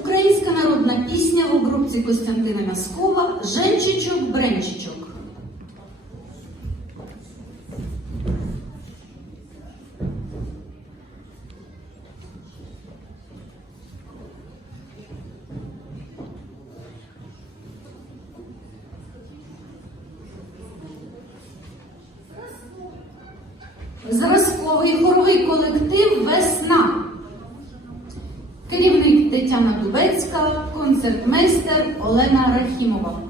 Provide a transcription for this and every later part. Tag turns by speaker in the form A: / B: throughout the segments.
A: Українська народна пісня у групці Костянтина Мяскова Женчичок-бренчичок. Єфімова.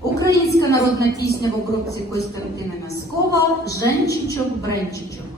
A: Українська народна пісня в обробці Костянтина Носкова Женчичок-бренчичок.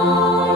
B: Oh.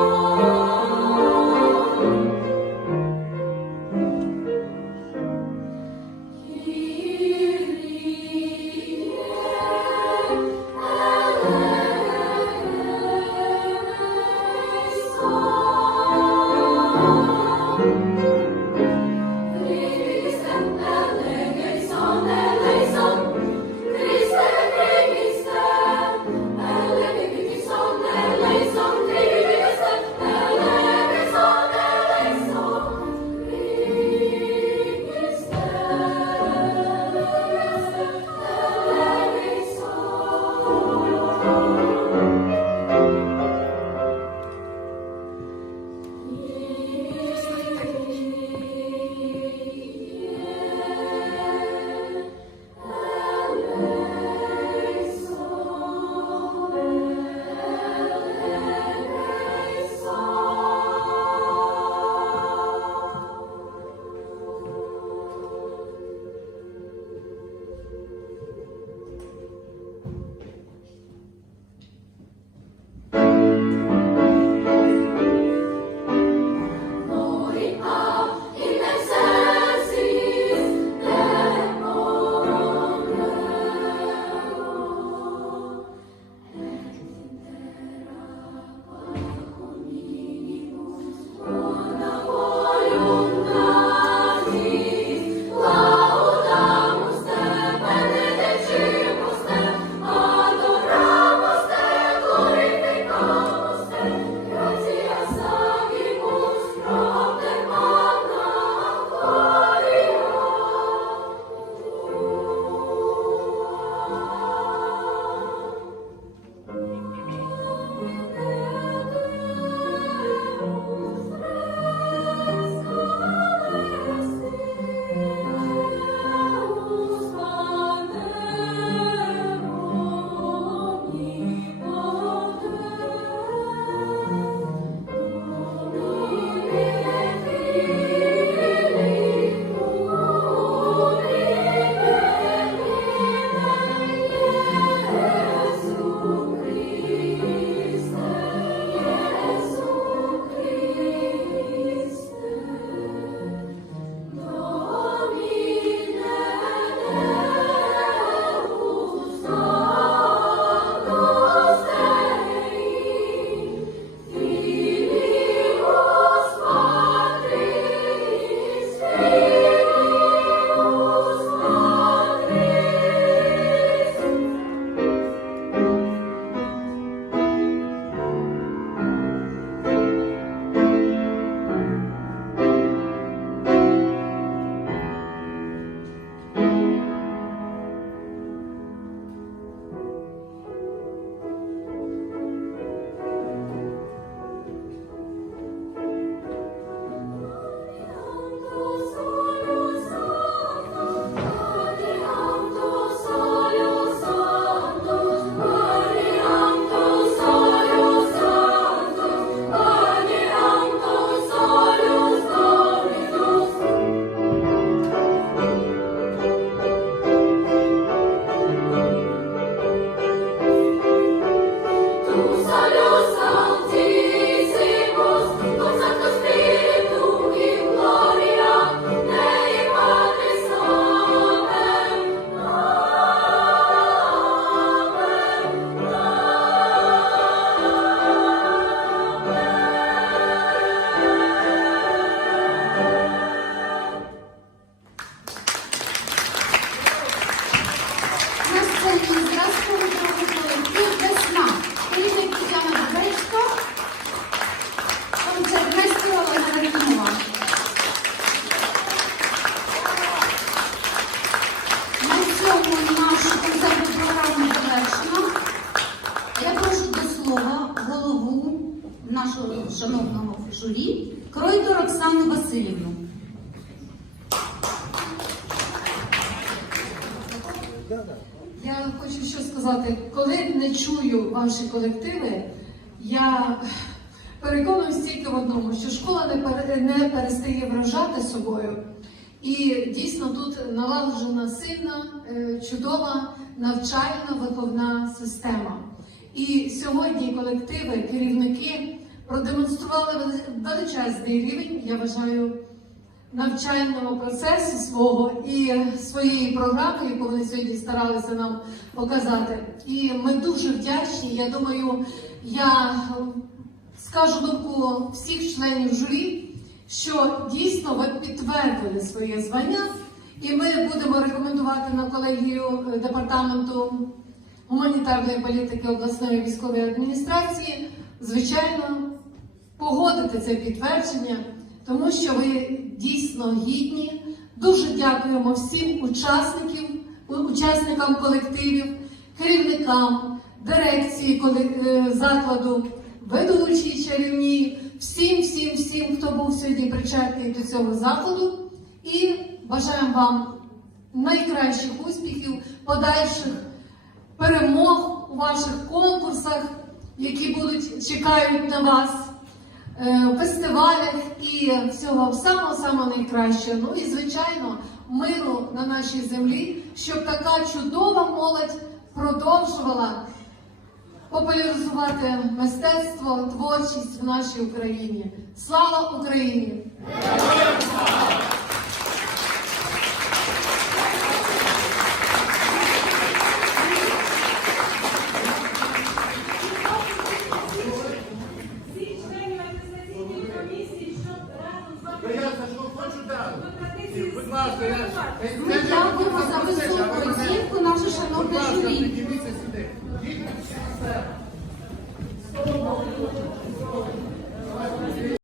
A: Журі Кройтор Оксану Васильівну.
C: Я хочу що сказати, коли не чую ваші колективи, я переконуюсь тільки в одному, що школа не, перестає вражати собою. І дійсно тут налагоджена сильна, е, чудова навчальна виховна система. І сьогодні колективи, керівники продемонстрували величезний рівень, я вважаю, навчального процесу свого і своєї програми, яку вони сьогодні старалися нам показати. І ми дуже вдячні. Я думаю, я скажу думку всіх членів журі, що дійсно ви підтвердили своє звання, і ми будемо рекомендувати на колегію е, департаменту гуманітарної політики обласної військової адміністрації, звичайно, погодити це підтвердження, тому що ви дійсно гідні. Дуже дякуємо всім учасників, учасникам колективів, керівникам, дирекції е, закладу, ведучій чарівній, всім, всім, всім, хто був сьогодні причетний до цього заходу. І бажаємо вам найкращих успіхів, подальших перемог у ваших конкурсах, які будуть чекають на вас, фестивалях і всього самого самого найкращого. Ну і звичайно, миру на нашій землі, щоб така чудова молодь продовжувала популяризувати мистецтво, творчість в нашій Україні. Слава Україні!
D: всіх